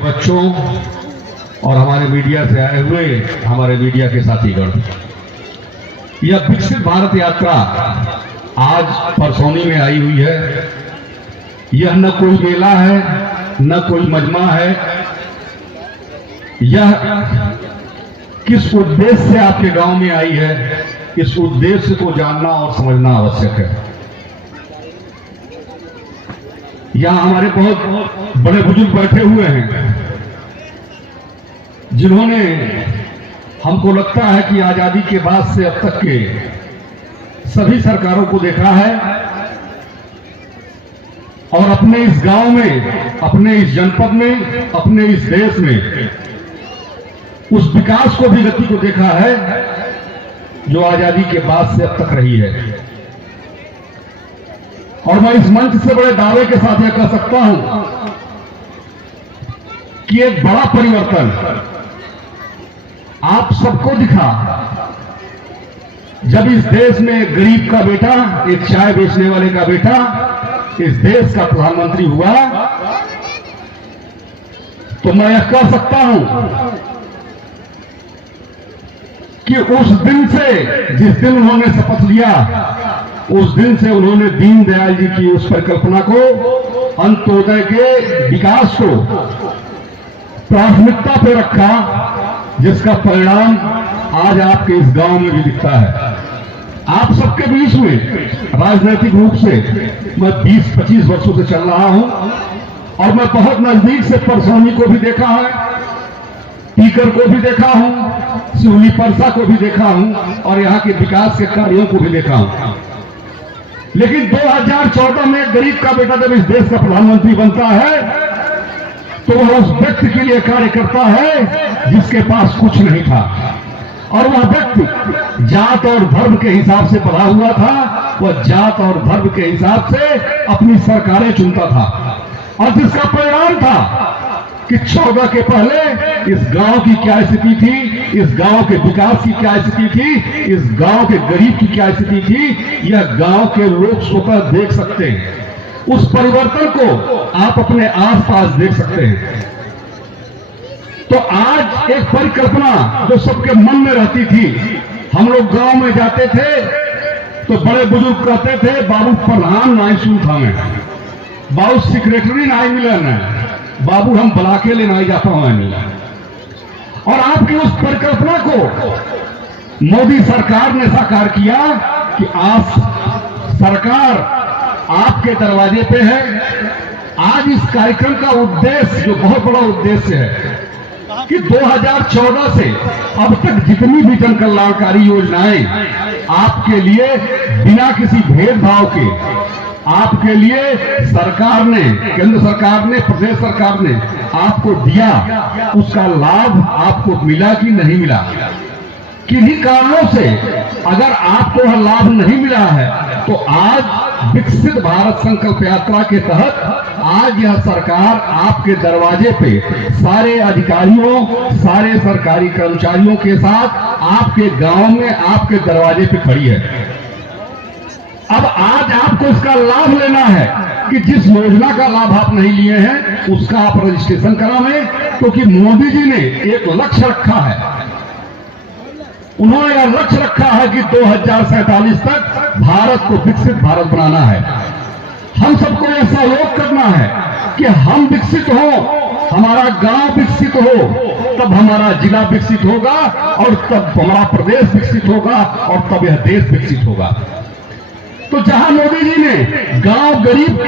बच्चों और हमारे मीडिया से आए हुए हमारे मीडिया के साथीगण, यह विकसित भारत यात्रा आज परसौनी में आई हुई है। यह न कोई मेला है, न कोई मजमा है। यह किस उद्देश्य से आपके गांव में आई है, इस उद्देश्य को जानना और समझना आवश्यक है। यहां हमारे बहुत बड़े बुजुर्ग बैठे हुए हैं जिन्होंने, हमको लगता है कि आजादी के बाद से अब तक के सभी सरकारों को देखा है और अपने इस गांव में, अपने इस जनपद में, अपने इस देश में उस विकास को भी, गति को देखा है जो आजादी के बाद से अब तक रही है। और मैं इस मंच से बड़े दावे के साथ यह कह सकता हूं कि एक बड़ा परिवर्तन आप सबको दिखा जब इस देश में एक गरीब का बेटा, एक चाय बेचने वाले का बेटा इस देश का प्रधानमंत्री हुआ। तो मैं यह कह सकता हूं कि उस दिन से, जिस दिन उन्होंने शपथ लिया, उस दिन से उन्होंने दीनदयाल जी की उस परिकल्पना को, अंत्योदय के विकास को प्राथमिकता पर रखा, जिसका परिणाम आज आपके इस गांव में भी दिखता है। आप सबके बीच में राजनीतिक रूप से मैं 20-25 वर्षों से चल रहा हूं और मैं बहुत नजदीक से परसौनी को भी देखा है, टीकर को भी देखा हूं, सिवनी परसा को भी देखा हूं और यहां के विकास के कार्यों को भी देखा हूं। लेकिन 2014 में गरीब का बेटा जब इस देश का प्रधानमंत्री बनता है तो वह उस व्यक्ति के लिए कार्य करता है जिसके पास कुछ नहीं था, और वह व्यक्ति जात और धर्म के हिसाब से पढ़ा हुआ था। वह जात और धर्म के हिसाब से अपनी सरकारें चुनता था और जिसका परिणाम था कि 14 के पहले इस गांव की क्या स्थिति थी, इस गांव के विकास की क्या स्थिति थी, इस गांव के गरीब की क्या स्थिति थी, यह गांव के लोग स्वतः देख सकते हैं। उस परिवर्तन को आप अपने आसपास देख सकते हैं। तो आज एक परिकल्पना जो सबके मन में रहती थी, हम लोग गांव में जाते थे तो बड़े बुजुर्ग कहते थे, बाबू प्रधान नाई सुन था मैं, बाबू सेक्रेटरी नाई मिला न, बाबू हम बुलाके ले नाई जाता हूं नहीं। और आपकी उस परिकल्पना को मोदी सरकार ने साकार किया कि आज सरकार आपके दरवाजे पे है। आज इस कार्यक्रम का उद्देश्य, जो बहुत बड़ा उद्देश्य है, कि 2014 से अब तक जितनी भी जन कल्याणकारी योजनाएं आपके लिए बिना किसी भेदभाव के आपके लिए सरकार ने, केंद्र सरकार ने, प्रदेश सरकार ने आपको दिया, उसका लाभ आपको मिला कि नहीं मिला। किन्हीं कारणों से अगर आपको वह लाभ नहीं मिला है तो आज विकसित भारत संकल्प यात्रा के तहत आज यह सरकार आपके दरवाजे पे सारे अधिकारियों, सारे सरकारी कर्मचारियों के साथ आपके गांव में आपके दरवाजे पे खड़ी है। अब आज आपको इसका लाभ लेना है कि जिस योजना का लाभ आप नहीं लिए हैं उसका आप रजिस्ट्रेशन करावें, क्योंकि मोदी जी ने एक लक्ष्य रखा है। उन्होंने यह लक्ष्य रखा है कि 2047 तक भारत को विकसित भारत बनाना है। हम सबको यह सहयोग करना है कि हम विकसित हो, हमारा गांव विकसित हो, तब हमारा जिला विकसित होगा और तब हमारा प्रदेश विकसित होगा और तब यह देश विकसित होगा। तो जहां मोदी जी ने गांव गरीब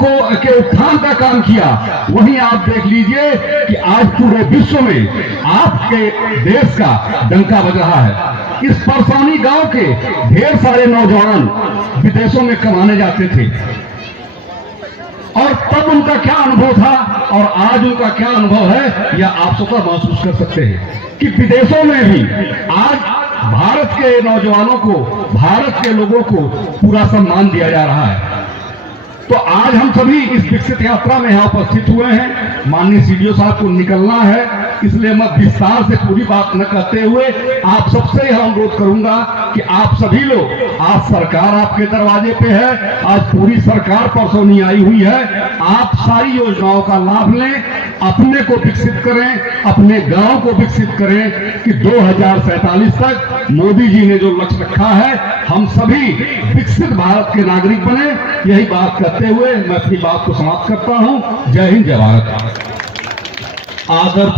के उत्थान का काम किया, वहीं आप देख लीजिए कि आज पूरे विश्व में आपके देश का डंका बज रहा है। इस परसौनी गांव के ढेर सारे नौजवान विदेशों में कमाने जाते थे और तब उनका क्या अनुभव था और आज उनका क्या अनुभव है, यह आप स्वतः महसूस कर सकते हैं कि विदेशों में भी आज भारत के नौजवानों को, भारत के लोगों को पूरा सम्मान दिया जा रहा है। तो आज हम सभी इस विकसित यात्रा में यहां उपस्थित हुए हैं। माननीय सीडीओ साहब को निकलना है, इसलिए मैं विस्तार से पूरी बात न कहते हुए आप सबसे यह अनुरोध करूंगा कि आप सभी लोग, आज सरकार आपके दरवाजे पे है, आज पूरी सरकार परसौनी आई हुई है, आप सारी योजनाओं का लाभ लें। अपने को विकसित करें, अपने गांव को विकसित करें कि 2047 तक मोदी जी ने जो लक्ष्य रखा है, हम सभी विकसित भारत के नागरिक बने। यही बात करते हुए मैं अपनी बात को समाप्त करता हूं। जय हिंद, जय भारत। आदर